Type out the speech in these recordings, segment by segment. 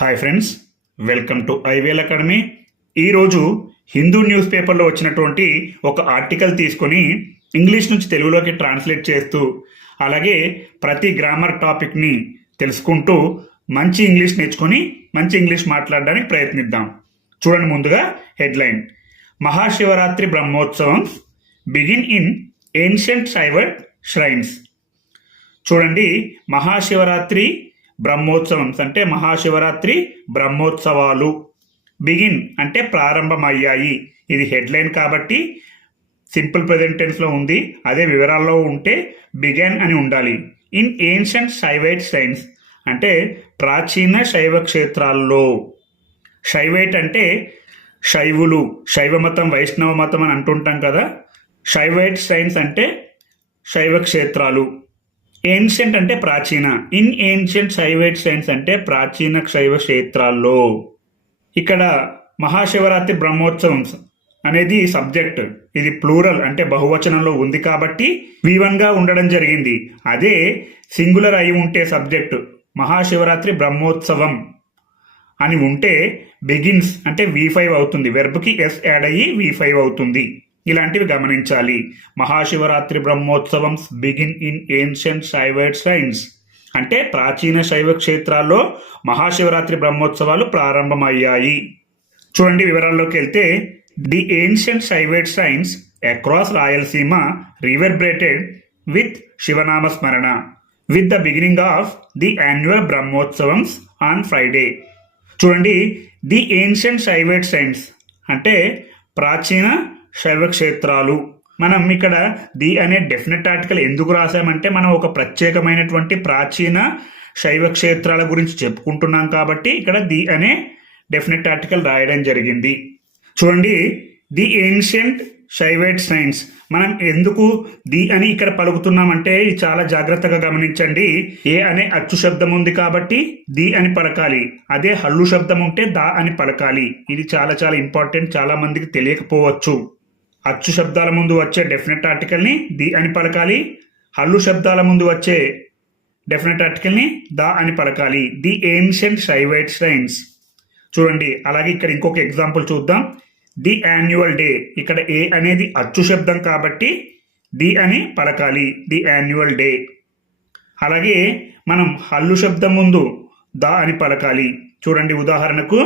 Hi friends welcome to IVL academy ఈరోజు Hindu news పేపర్లో వచ్చినటువంటి ఒక ఆర్టికల్ తీసుకొని ఇంగ్లీష్ నుంచి తెలుగులోకి ట్రాన్స్లేట్ చేస్తూ అలాగే ప్రతి గ్రామర్ టాపిక్ని తెలుసుకుంటూ మంచి ఇంగ్లీష్ నేర్చుకొని మంచి ఇంగ్లీష్ మాట్లాడడానికి ప్రయత్నిద్దాం. చూడండి ముందుగా headline Mahashivratri Brahmotsavam begin in ancient Saivite shrines చూడండి మహాశివరాత్రి బ్రహ్మోత్సవం అంటే మహాశివరాత్రి బ్రహ్మోత్సవాలు. బిగిన్ అంటే ప్రారంభమయ్యాయి. ఇది హెడ్లైన్ కాబట్టి సింపుల్ ప్రజెంట్ టెన్స్లో ఉంది. అదే వివరాల్లో ఉంటే బిగన్ అని ఉండాలి. ఇన్ ఏన్షియంట్ శైవైట్ సైన్స్ అంటే ప్రాచీన శైవ క్షేత్రాల్లో. శైవైట్ అంటే శైవులు శైవ మతం వైష్ణవ మతం అని అంటుంటాం కదా. శైవైట్ సైన్స్ అంటే శైవ క్షేత్రాలు. ఏన్షియంట్ అంటే ప్రాచీన? ఇన్ ఏన్షియంట్ శైవైట్ సైన్స్ అంటే ప్రాచీన శైవ క్షేత్రాల్లో. ఇక్కడ మహాశివరాత్రి బ్రహ్మోత్సవం అనేది సబ్జెక్ట్ ఇది ప్లూరల్ అంటే బహువచనంలో ఉంది కాబట్టి V1 గా ఉండడం జరిగింది. అదే సింగులర్ అయి ఉంటే సబ్జెక్ట్ మహాశివరాత్రి బ్రహ్మోత్సవం అని ఉంటే బిగిన్స్ అంటే వి ఫైవ్ అవుతుంది. వెర్బ్కి ఎస్ యాడ్ అయ్యి వి ఫైవ్ అవుతుంది. ఇలాంటివి గమనించాలి. Mahashivratri Brahmotsavam begin in ancient Saivite shrines అంటే ప్రాచీన శైవ క్షేత్రాల్లో మహాశివరాత్రి బ్రహ్మోత్సవాలు ప్రారంభమయ్యాయి. చూడండి వివరాల్లోకి వెళ్తే the ancient Saivite shrines across Rayalaseema reverberated with శివనామ స్మరణ with the beginning of the annual Brahmotsavams on Friday చూడండి ది ఏన్షియంట్ శైవైట్ సైన్స్ అంటే ప్రాచీన శైవ క్షేత్రాలు మనం ఇక్కడ ది అనే డెఫినెట్ ఆర్టికల్ ఎందుకు రాసామంటే మనం ఒక ప్రత్యేకమైనటువంటి ప్రాచీన శైవ క్షేత్రాల గురించి చెప్పుకుంటున్నాం కాబట్టి ఇక్కడ ది అనే డెఫినెట్ ఆర్టికల్ రాయడం జరిగింది. చూడండి ది ఏన్షియంట్ షైవేట్ సైన్స్. మనం ఎందుకు ది అని ఇక్కడ పలుకుతున్నామంటే ఇది చాలా జాగ్రత్తగా గమనించండి. ఏ అనే అచ్చు శబ్దం ఉంది కాబట్టి ది అని పలకాలి. అదే హల్లు శబ్దం ఉంటే దా అని పలకాలి. ఇది చాలా చాలా ఇంపార్టెంట్ చాలా మందికి తెలియకపోవచ్చు. అచ్చు శబ్దాల ముందు వచ్చే డెఫినెట్ ఆర్టికల్ని ది అని పలకాలి. హల్లు శబ్దాల ముందు వచ్చే డెఫినెట్ ఆర్టికల్ని ద అని పలకాలి. ది ఏన్షియంట్ షైవైట్ సైన్స్ చూడండి అలాగే ఇక్కడ ఇంకొక ఎగ్జాంపుల్ చూద్దాం. ది యాన్యువల్ డే ఇక్కడ ఏ అనేది అచ్చు శబ్దం కాబట్టి ది అని పలకాలి. ది యాన్యువల్ డే అలాగే మనం హల్లు శబ్దం ముందు ద అని పలకాలి. చూడండి ఉదాహరణకు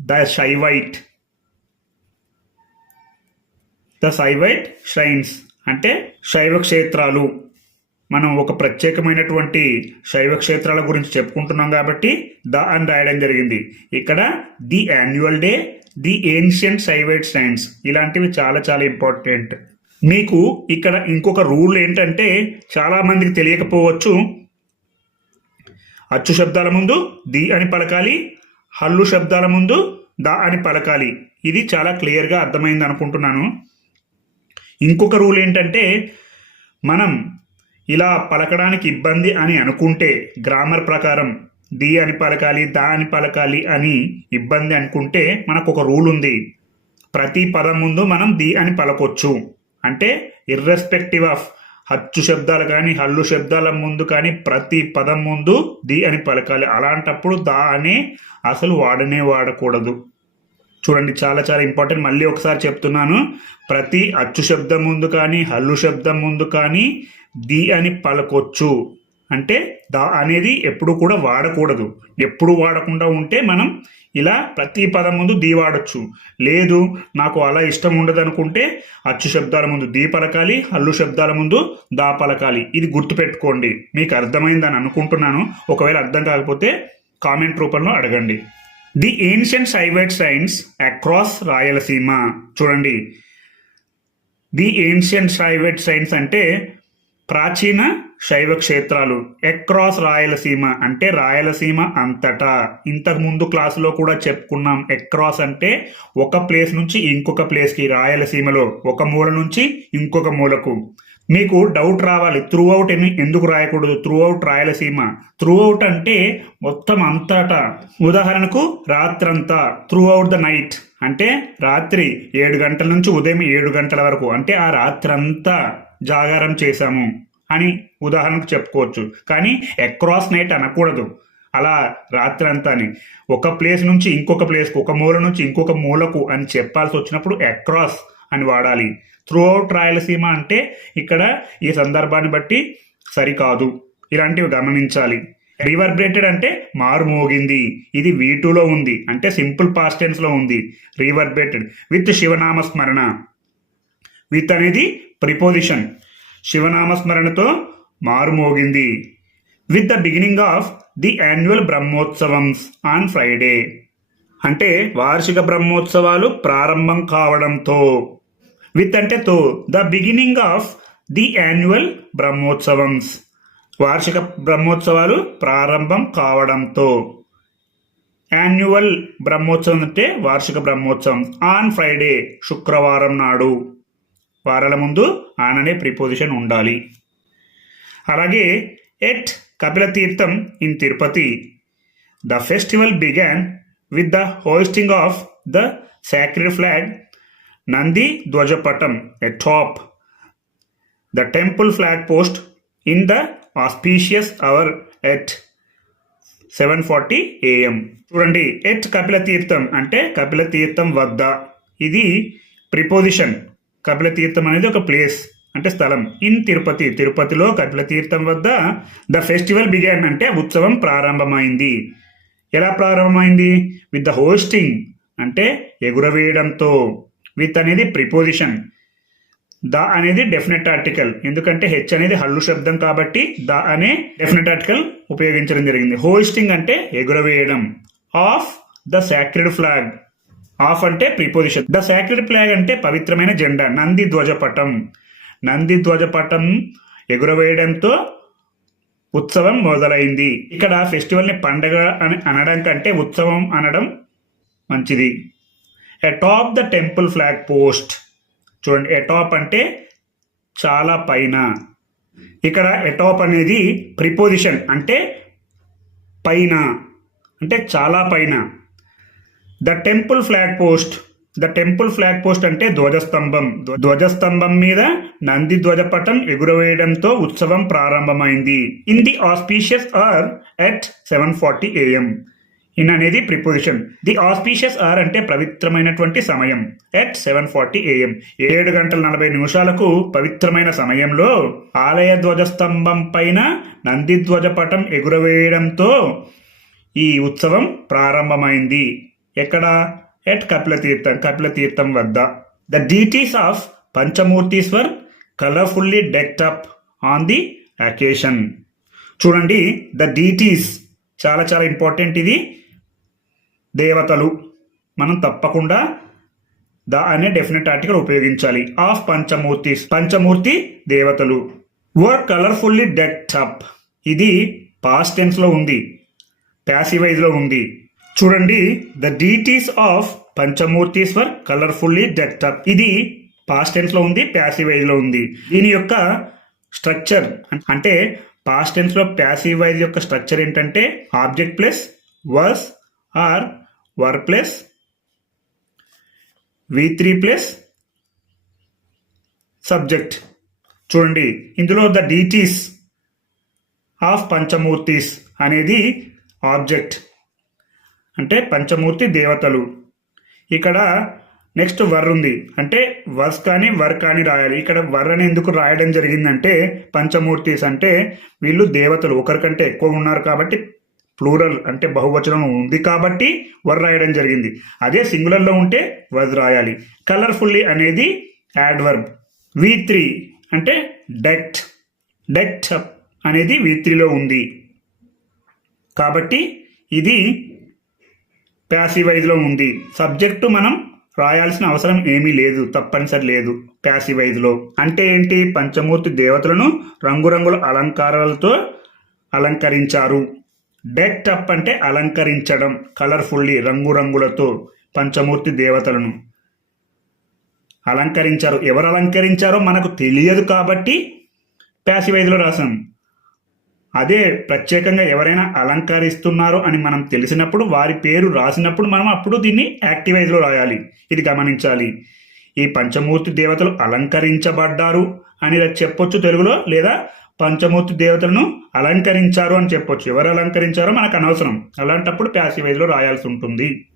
the Shaivite the Shaivite shrines అంటే శైవ క్షేత్రాలు. మనం ఒక ప్రత్యేకమైనటువంటి శైవ క్షేత్రాల గురించి చెప్పుకుంటున్నాం కాబట్టి ద అని రాయడం జరిగింది. ఇక్కడ the annual day the ancient Saivite shrines ఇలాంటివి చాలా చాలా ఇంపార్టెంట్. మీకు ఇక్కడ ఇంకొక రూల్ ఏంటంటే చాలా మందికి తెలియకపోవచ్చు. అచ్చు శబ్దాల ముందు ది అని పలకాలి హల్లు శబ్దాల ముందు ద అని పలకాలి. ఇది చాలా క్లియర్గా అర్థమైంది అనుకుంటున్నాను. ఇంకొక రూల్ ఏంటంటే మనం ఇలా పలకడానికి ఇబ్బంది అని అనుకుంటే గ్రామర్ ప్రకారం ది అని పలకాలి దా అని పలకాలి అని ఇబ్బంది అనుకుంటే మనకు ఒక రూల్ ఉంది. ప్రతి పదం ముందు మనం ది అని పలకొచ్చు. అంటే ఇర్రెస్పెక్టివ్ ఆఫ్ హచ్చు శబ్దాలు కానీ హల్లు శబ్దాల ముందు కానీ ప్రతి పదం ముందు ది అని పలకాలి. అలాంటప్పుడు దా అనే అసలు వాడనే వాడకూడదు. చూడండి చాలా చాలా ఇంపార్టెంట్ మళ్ళీ ఒకసారి చెప్తున్నాను. ప్రతి అచ్చు శబ్దం ముందు కానీ హల్లు శబ్దం ముందు కానీ ది అని పలకొచ్చు. అంటే దా అనేది ఎప్పుడు కూడా వాడకూడదు. ఎప్పుడు వాడకుండా ఉంటే మనం ఇలా ప్రతి పదం ముందు దీ వాడచ్చు. లేదు నాకు అలా ఇష్టం ఉండదు అనుకుంటే అచ్చు శబ్దాల ముందు దీ పలకాలి హల్లు శబ్దాల ముందు దా పలకాలి. ఇది గుర్తుపెట్టుకోండి. మీకు అర్థమైందని అనుకుంటున్నాను. ఒకవేళ అర్థం కాకపోతే కామెంట్ రూపంలో అడగండి. The ancient Saivite shrines across Rayalaseema చూడండి. ది ఏన్షియంట్ సైవైట్ సైన్స్ అంటే ప్రాచీన శైవ క్షేత్రాలు. అక్రాస్ రాయలసీమ అంటే రాయలసీమ అంతటా. ఇంతకుముందు క్లాసులో కూడా చెప్పుకున్నాం. అక్రాస్ అంటే ఒక ప్లేస్ నుంచి ఇంకొక ప్లేస్కి రాయలసీమలో ఒక మూల నుంచి ఇంకొక మూలకు. మీకు డౌట్ రావాలి. త్రూ అవుట్ ఎన్ని ఎందుకు రాయకూడదు? Throughout Rayalaseema. Throughout అంటే మొత్తం అంతటా. ఉదాహరణకు రాత్రంతా త్రూ అవుట్ ద నైట్ అంటే రాత్రి ఏడు గంటల నుంచి ఉదయం ఏడు గంటల వరకు. అంటే ఆ రాత్రంతా జాగారం చేశాము అని ఉదాహరణకు చెప్పుకోవచ్చు. కానీ అక్రాస్ నైట్ అనకూడదు. అలా రాత్రి అంతాని ఒక ప్లేస్ నుంచి ఇంకొక ప్లేస్కు ఒక మూల నుంచి ఇంకొక మూలకు అని చెప్పాల్సి వచ్చినప్పుడు అక్రాస్ అని వాడాలి. త్రూ అవుట్ రాయలసీమ అంటే ఇక్కడ ఈ సందర్భాన్ని బట్టి సరికాదు. ఇలాంటివి గమనించాలి. రివర్బ్రేటెడ్ అంటే మారుమోగింది ఇది వీ ఉంది. అంటే సింపుల్ పాస్టెన్స్లో ఉంది. రివర్బ్రేటెడ్. విత్ శివనామ స్మరణ విత్ అనేది ప్రిపోజిషన్ శివనామ స్మరణతో మారుమోగింది with the beginning of the annual Brahmotsavams on Friday అంటే వార్షిక బ్రహ్మోత్సవాలు ప్రారంభం కావడంతో. విత్ అంటే తో the beginning of the annual Brahmotsavams. వార్షిక బ్రహ్మోత్సవాలు ప్రారంభం కావడంతో యాన్యువల్ బ్రహ్మోత్సవం అంటే వార్షిక బ్రహ్మోత్సవం. ఆన్ ఫ్రైడే శుక్రవారం నాడు. వారాల ముందు ఆన్ అనే ప్రిపోజిషన్ ఉండాలి. అలాగే at Kapila Theertham in Tirupati. The festival began with the hoisting of the sacred flag Nandi Dhwajapatam atop the temple flag post in the auspicious hour at 7:40 am చూడండి at Kapila Theertham అంటే కపిల తీర్థం వద్ద. ఇది preposition Kapila తీర్థం అనేది ఒక ప్లేస్ అంటే స్థలం. ఇన్ తిరుపతి తిరుపతిలో కపిల తీర్థం వద్ద ద ఫెస్టివల్ బిగాన్ అంటే ఉత్సవం ప్రారంభమైంది. ఎలా ప్రారంభమైంది? విత్ ద హోస్టింగ్ అంటే ఎగురవేయడంతో. విత్ అనేది ప్రిపోజిషన్. ద అనేది డెఫినెట్ ఆర్టికల్. ఎందుకంటే హెచ్ అనేది హల్లు శబ్దం కాబట్టి ద అనే డెఫినెట్ ఆర్టికల్ ఉపయోగించడం జరిగింది. హోస్టింగ్ అంటే ఎగురవేయడం. Of the sacred flag of అంటే ప్రిపోజిషన్. ద సాక్రెడ్ ఫ్లాగ్ అంటే పవిత్రమైన జెండా. నంది ధ్వజపటం. నంది ధ్వజపటం ఎగురవేయడంతో ఉత్సవం మొదలైంది. ఇక్కడ ఫెస్టివల్ని పండగ అని అనడం కంటే ఉత్సవం అనడం మంచిది. Atop the temple flag post చూడండి ఎటాప్ అంటే చాలా పైన. ఇక్కడ ఎటాప్ అనేది ప్రిపోజిషన్ అంటే పైన. అంటే చాలా పైన. The temple flag post the temple flag post అంటే ధ్వజస్తంభం. ధ్వజస్తంభం మీద నంది ధ్వజపటం ఎగురవేయడంతో ఉత్సవం ప్రారంభమైంది. In the auspicious hour at seven forty AM in అనేది ప్రిపోజిషన్. ది ఆస్పీషియస్ ఆర్ అంటే పవిత్రమైనటువంటి సమయం. At seven forty AM. ఏడు గంటల నలభై నిమిషాలకు పవిత్రమైన సమయంలో ఆలయ ధ్వజస్తంభం పైన నంది ధ్వజపటం ఎగురవేయడంతో ఈ ఉత్సవం ప్రారంభమైంది. ఎక్కడ? ఎట్ కపిల తీర్థం కపిల తీర్థం వద్ద. The deities of Panchamurteeswar colourfully decked up on the occasion. చూడండి ద డీటీస్. చాలా చాలా ఇంపార్టెంట్ ఇది. దేవతలు. మనం తప్పకుండా ద అనే డెఫినెట్ ఆర్టికల్ ఉపయోగించాలి. ఆఫ్ పంచమూర్తి పంచమూర్తి దేవతలు. వర్ కలర్ఫుల్లీ డెక్ట్ అప్ ఇది పాస్ట్ టెన్స్లో ఉంది. ప్యాసివైజ్లో ఉంది. చూడండి the deities of Panchamurtheeshwar colourfully decked up ఇది పాస్ట్ టెన్స్లో ఉంది ప్యాసివైజ్లో ఉంది. దీని యొక్క స్ట్రక్చర్ అంటే పాస్ట్ టెన్స్లో ప్యాసివైజ్ యొక్క స్ట్రక్చర్ ఏంటంటే object plus was or were plus V three plus subject. చూడండి ఇందులో ద డీటీస్ ఆఫ్ పంచమూర్తిస్ అనేది ఆబ్జెక్ట్. అంటే పంచమూర్తి దేవతలు. ఇక్కడ నెక్స్ట్ వర్ ఉంది. అంటే వర్స్ కానీ వర్ కానీ రాయాలి. ఇక్కడ వర్ అని ఎందుకు రాయడం జరిగిందంటే పంచమూర్తిస్ అంటే వీళ్ళు దేవతలు. ఒకరికంటే ఎక్కువ ఉన్నారు కాబట్టి ప్లూరల్ అంటే బహువచనం ఉంది కాబట్టి వర్ రాయడం జరిగింది. అదే సింగులర్లో ఉంటే వర్ రాయాలి. కలర్ఫుల్లీ అనేది యాడ్వర్బ్. వి త్రీ అంటే డెక్ట్ డెక్ట్ అనేది వి త్రీలో ఉంది. కాబట్టి ఇది ప్యాసివైజ్లో ఉంది. సబ్జెక్టు మనం రాయాల్సిన అవసరం ఏమీ లేదు. తప్పనిసరి లేదు ప్యాసివైజ్లో అంటే ఏంటి? పంచమూర్తి దేవతలను రంగురంగుల అలంకారాలతో అలంకరించారు. డెక్ట్ అప్ అంటే అలంకరించడం కలర్ఫుల్లీ రంగురంగులతో పంచమూర్తి దేవతలను. అలంకరించారు. ఎవరు అలంకరించారో మనకు తెలియదు కాబట్టి ప్యాసివైజ్లో రాసాం అదే ప్రత్యేకంగా ఎవరైనా అలంకరిస్తున్నారు అని మనం తెలిసినప్పుడు వారి పేరు రాసినప్పుడు మనం అప్పుడు దీన్ని యాక్టివైజ్లో రాయాలి. ఇది గమనించాలి. ఈ పంచమూర్తి దేవతలు అలంకరించబడ్డారు అని చెప్పొచ్చు తెలుగులో లేదా పంచమూర్తి దేవతలను అలంకరించారు అని చెప్పొచ్చు. ఎవరు అలంకరించారో మనకు అనవసరం. అలాంటప్పుడు ప్యాసివైజ్లో రాయాల్సి ఉంటుంది.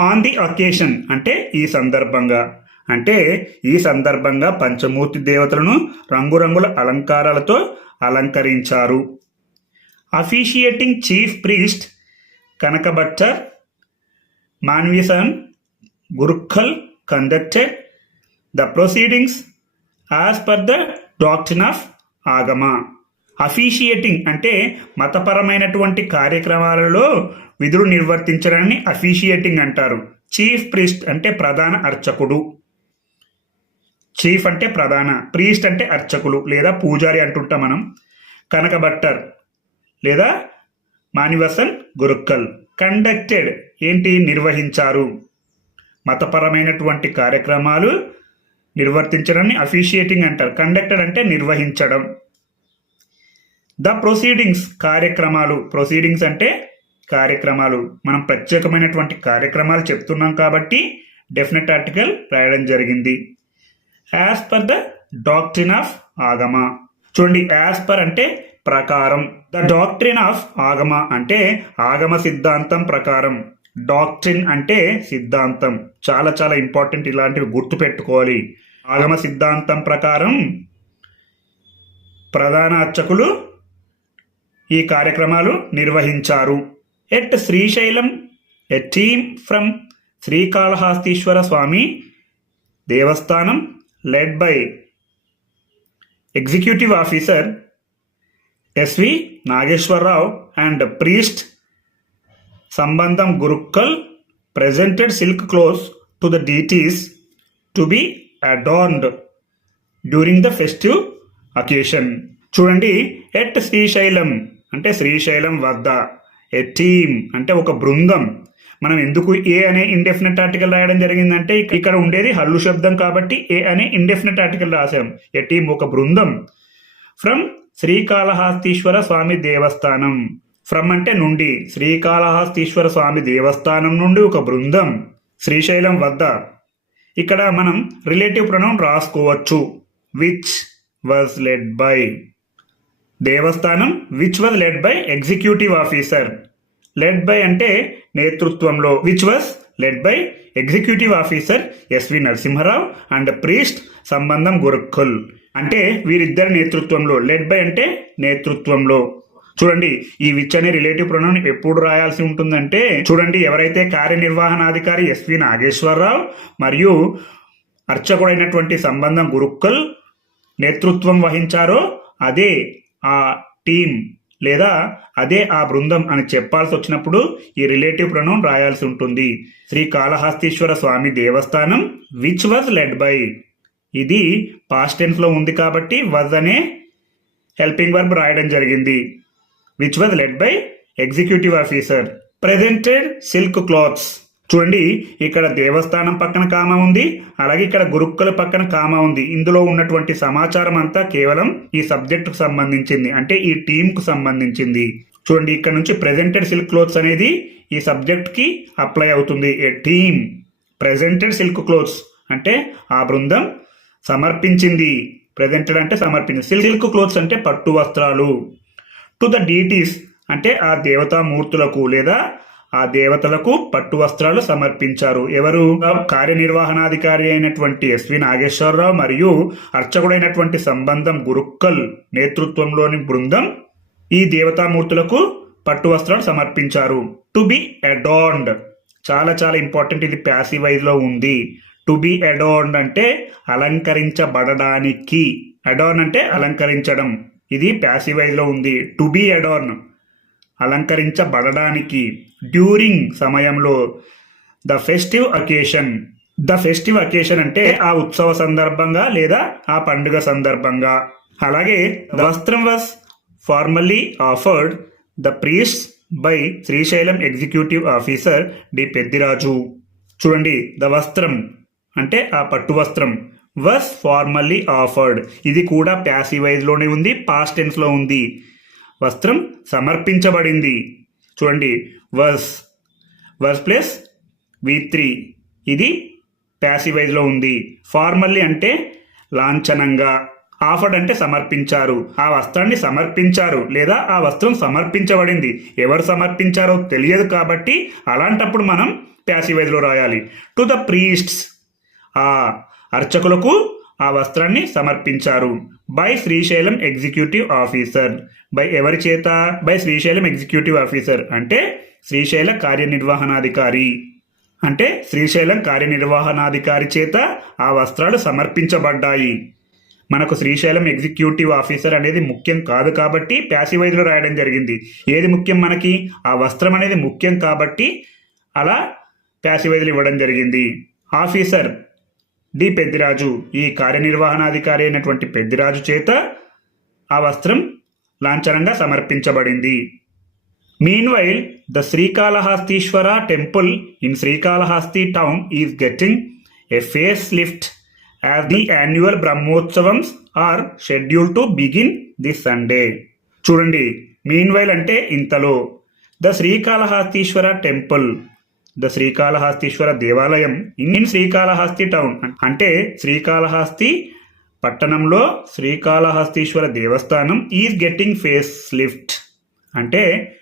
ఆన్ ది అకేషన్ అంటే ఈ సందర్భంగా. అంటే ఈ సందర్భంగా పంచమూర్తి దేవతలను రంగురంగుల అలంకారాలతో అలంకరించారు. Officiating chief priest Kanakabhattar మాన్విసన్ Gurukkal conducted the proceedings as per the doctrine of Agama? Officiating అంటే మతపరమైనటువంటి కార్యక్రమాలలో విధులు నిర్వర్తించడాన్ని అఫీషియేటింగ్ అంటారు. చీఫ్ ప్రీస్ట్ అంటే ప్రధాన అర్చకుడు. చీఫ్ అంటే ప్రధాన ప్రీస్ట్ అంటే అర్చకులు లేదా పూజారి అంటుంటాం మనం. కనకభట్టర్ లేదా మానివసన్ గురుక్కల్. కండక్టెడ్ ఏంటి? నిర్వహించారు. మతపరమైనటువంటి కార్యక్రమాలు నిర్వర్తించడాన్ని అఫీషియేటింగ్ అంటారు. కండక్టర్ అంటే నిర్వహించడం. ద ప్రొసీడింగ్స్ కార్యక్రమాలు. ప్రొసీడింగ్స్ అంటే కార్యక్రమాలు. మనం ప్రత్యేకమైనటువంటి కార్యక్రమాలు చెప్తున్నాం కాబట్టి డెఫినెట్ ఆర్టికల్ రాయడం జరిగింది. As per the doctrine of Agama. చూడండి యాజ్ పర్ అంటే ప్రకారం. ద డాక్ట్రిన్ ఆఫ్ ఆగమ అంటే ఆగమ సిద్ధాంతం ప్రకారం. డాక్ట్రిన్ అంటే సిద్ధాంతం. చాలా చాలా ఇంపార్టెంట్ ఇలాంటివి గుర్తు పెట్టుకోవాలి ఆగమ సిద్ధాంతం ప్రకారం ప్రధాన అర్చకులు ఈ కార్యక్రమాలు నిర్వహించారు. At Srisailam a team from Srikalahasteeswara Swamy Devasthanam led by executive officer SV Nageswara Rao and priest Sambandam Gurukkal presented silk clothes to the deities to be adorned during the festive occasion చూడండి at Srisailam అంటే శ్రీశైలం వద్ద a team అంటే ఒక బృందం. మనం ఎందుకు ఏ అనే indefinite article రాయడం జరిగిందంటే ఇక్కడ ఉండేది హల్లు శబ్దం కాబట్టి ఏ అనే ఇండెఫినెట్ ఆర్టికల్ రాశాం. ఎ టీమ్ ఒక బృందం. From Srikalahasteeswara Swamy Devasthanam. From అంటే నుండి శ్రీకాళహస్తీశ్వర స్వామి దేవస్థానం నుండి ఒక బృందం. శ్రీశైలం వద్ద. ఇక్కడ మనం రిలేటివ్ ప్రొనౌన్ రాసుకోవచ్చు. Which was led by Devasthanam which was led by executive officer led by అంటే నేతృత్వంలో. Which was led by executive officer SV Narasimha Rao and priest Sambandam Gurukkul. అంటే వీరిద్దరి నేతృత్వంలో. లెడ్ బై అంటే నేతృత్వంలో. చూడండి ఈ విచ్ అనే రిలేటివ్ ప్రొనౌన్ ఎప్పుడు రాయాల్సి ఉంటుందంటే చూడండి ఎవరైతే కార్యనిర్వహణాధికారి ఎస్వి నాగేశ్వరరావు మరియు అర్చకుడైనటువంటి సంబంధం గురుక్కల్ నేతృత్వం వహించారో అదే ఆ టీం లేదా అదే ఆ బృందం అని చెప్పాల్సి వచ్చినప్పుడు ఈ రిలేటివ్ ప్రొనౌన్ రాయాల్సి ఉంటుంది. Shri Kalahasteeswara Swamy Devasthanam which was led by ఇది పాస్ట్ టెన్స్ ఉంది కాబట్టి వజ్ అనే హెల్పింగ్ వర్బ్ రాయడం జరిగింది. Which was led by executive officer presented silk cloths చూడండి ఇక్కడ దేవస్థానం పక్కన కామ ఉంది అలాగే ఇక్కడ గురుక్కల పక్కన కామ ఉంది. ఇందులో ఉన్నటువంటి సమాచారం అంతా కేవలం ఈ సబ్జెక్టుకు సంబంధించింది అంటే ఈ టీంకు సంబంధించింది. చూడండి ఇక్కడ నుంచి ప్రెజెంటెడ్ సిల్క్ క్లోత్స్ అనేది ఈ సబ్జెక్ట్కి అప్లై అవుతుంది. A team presented silk clothes అంటే ఆ బృందం సమర్పించింది. ప్రెజెంటెడ్ అంటే సమర్పించింది. సిల్క్ క్లోత్స్ అంటే పట్టు వస్త్రాలు. టు ద డీటీస్ అంటే ఆ దేవతామూర్తులకు లేదా ఆ దేవతలకు పట్టు వస్త్రాలు సమర్పించారు. ఎవరు? కార్యనిర్వహణాధికారి అయినటువంటి ఎస్వి నాగేశ్వరరావు మరియు అర్చకుడైనటువంటి సంబంధం గురుక్కల్ నేతృత్వంలోని బృందం ఈ దేవతామూర్తులకు పట్టు వస్త్రాలు సమర్పించారు. టు బి అడార్న్డ్ చాలా చాలా ఇంపార్టెంట్ ఇది ప్యాసివైజ్లో ఉంది. టు బి అడార్న్డ్ అంటే అలంకరించబడడానికి. అడార్న్ అంటే అలంకరించడం. ఇది ప్యాసివైజ్లో ఉంది. టు బి అడార్న్ అలంకరించబడడానికి డ్యూరింగ్ సమయంలో the festive occasion. The festive occasion అంటే ఆ ఉత్సవ సందర్భంగా లేదా ఆ పండుగ సందర్భంగా. అలాగే the vastram was formally offered the priests by Srisailam executive officer D Peddiraju. చూడండి ద వస్త్రం అంటే ఆ పట్టు వస్త్రం. వస్ ఫార్మల్లీ ఆఫర్డ్ ఇది కూడా ప్యాసివైజ్లోనే ఉంది పాస్ట్ టెన్స్లో ఉంది. వస్త్రం సమర్పించబడింది. చూడండి వస్ వస్ ప్లస్ వి త్రీ ఇది ప్యాసివైజ్లో ఉంది. ఫార్మల్లీ అంటే లాంఛనంగా. ఆఫర్డ్ అంటే సమర్పించారు. ఆ వస్త్రాన్ని సమర్పించారు లేదా ఆ వస్త్రం సమర్పించబడింది. ఎవరు సమర్పించారో తెలియదు కాబట్టి అలాంటప్పుడు మనం ప్యాసివైజ్లో రాయాలి. టు ద ప్రీస్ట్స్ ఆ అర్చకులకు ఆ వస్త్రాన్ని సమర్పించారు. By Srisailam executive officer. By ఎవరి చేత? బై శ్రీశైలం ఎగ్జిక్యూటివ్ ఆఫీసర్ అంటే శ్రీశైల కార్యనిర్వహణాధికారి. అంటే శ్రీశైలం కార్యనిర్వహణాధికారి చేత ఆ వస్త్రాలు సమర్పించబడ్డాయి. మనకు శ్రీశైలం ఎగ్జిక్యూటివ్ ఆఫీసర్ అనేది ముఖ్యం కాదు కాబట్టి ప్యాసివైజ్లో రాయడం జరిగింది. ఏది ముఖ్యం మనకి? ఆ వస్త్రం అనేది ముఖ్యం కాబట్టి అలా ప్యాసివైజ్లు ఇవ్వడం జరిగింది. ఆఫీసర్ డి పెద్దిరాజు ఈ కార్యనిర్వహణాధికారి అయినటువంటి పెద్దిరాజు చేత ఆ వస్త్రం లాంఛనంగా సమర్పించబడింది. Meanwhile the Srikalahasteeswara temple in Srikalahasti town is getting a face lift as the annual Brahmotsavams are scheduled to begin the Sunday చూడండి మీన్వైల్ అంటే ఇంతలో. The Srikalahasteeswara temple the Srikalahasteeswara దేవాలయం ఇన్ శ్రీకాళహస్తి టౌన్. అంటే శ్రీకాళహస్తి పట్టణంలో Srikalahasteeswara Devasthanam is getting face lift అంటే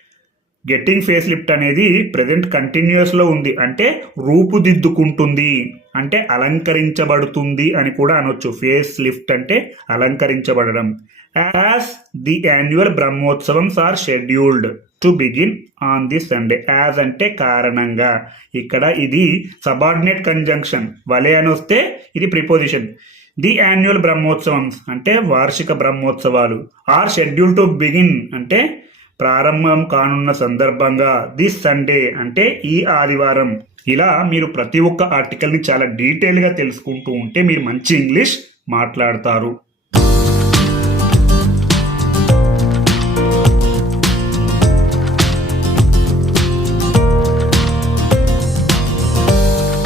getting face lift అనేది present కంటిన్యూస్లో ఉంది. అంటే రూపుదిద్దుకుంటుంది. అంటే అలంకరించబడుతుంది అని కూడా అనొచ్చు. ఫేస్ లిఫ్ట్ అంటే అలంకరించబడడం. As the annual Brahmotsavams are scheduled. To begin on the Sunday as అంటే కారణంగా. ఇక్కడ ఇది సబార్డినేట్ కంజంక్షన్ వలే అని వస్తే ఇది ప్రిపోజిషన్ ది యాన్యువల్ బ్రహ్మోత్సవం అంటే వార్షిక బ్రహ్మోత్సవాలు. ఆర్ షెడ్యూల్ టు బిగిన్ అంటే ప్రారంభం కానున్న సందర్భంగా. దిస్ సండే అంటే ఈ ఆదివారం. ఇలా మీరు ప్రతి ఒక్క ఆర్టికల్ని చాలా డీటెయిల్గా తెలుసుకుంటూ ఉంటే మీరు మంచి ఇంగ్లీష్ మాట్లాడతారు.